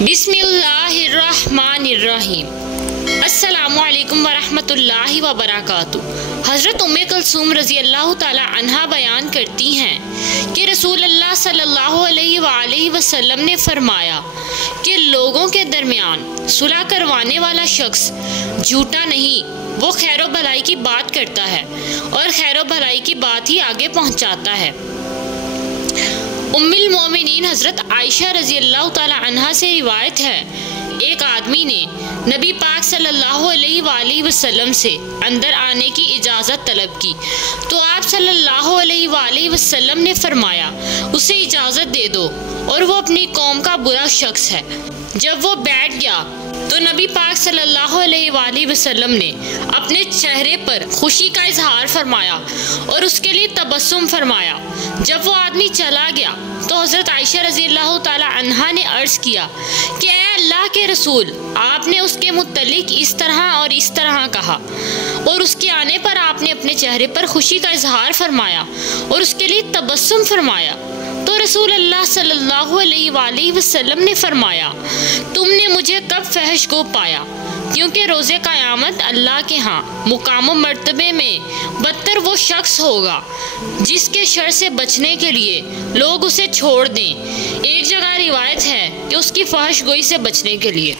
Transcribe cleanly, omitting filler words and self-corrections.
बिस्मिल्लाहिर्रहमानिर्रहीम। अस्सलामु अलैकुम वरहमतुल्लाहि वबरकातुहू। हज़रत उम्मे कुलसूम रज़ी अल्लाह ताला अन्हा बयान करती हैं कि रसूल अल्लाह सल्लल्लाहु अलैहि वसल्लम ने फरमाया कि लोगों के दरमियान सुलह करवाने वाला शख्स झूठा नहीं, वो खैर व भलाई की बात करता है और खैर व भलाई की बात ही आगे पहुंचाता है। उम्मुल मोमिनीन हज़रत आयशा रज़ी अल्लाह ताला अन्हा से रिवायत है, एक आदमी ने नबी पाक सल्लल्लाहु अलैहि वसल्लम से अंदर आने की इजाज़त तलब की तो आप सल्लल्लाहु अलैहि वसल्लम ने फरमाया उसे इजाज़त दे दो और वो अपनी कौम का बुरा शख्स है। जब वो बैठ गया तो नबी पाक सल्लल्लाहु अलैहि वसल्लम ने अपने चेहरे पर खुशी का इजहार फरमाया और उसके लिए तबस्सुम फरमाया। जब वो आदमी चला गया तो हज़रत आयशा रज़ी अल्लाह ताला अन्हा ने अर्ज़ किया कि ऐ अल्लाह के रसूल, आपने उसके मुत्तलिक इस तरह और इस तरह कहा और उसके आने पर आपने अपने चेहरे पर खुशी का इजहार फरमाया और उसके लिए तबस्सुम फरमाया। तो रसूल अल्लाह सल्लल्लाहु अलैहि वसल्लम ने फरमाया, तुमने मुझे कब फहश को पाया, क्योंकि रोज़े क़यामत अल्लाह के यहाँ मुकाम व मर्तबे में बदतर वो शख्स होगा जिसके शर से बचने के लिए लोग उसे छोड़ दें। एक जगह रिवायत है कि उसकी फहश गोई से बचने के लिए।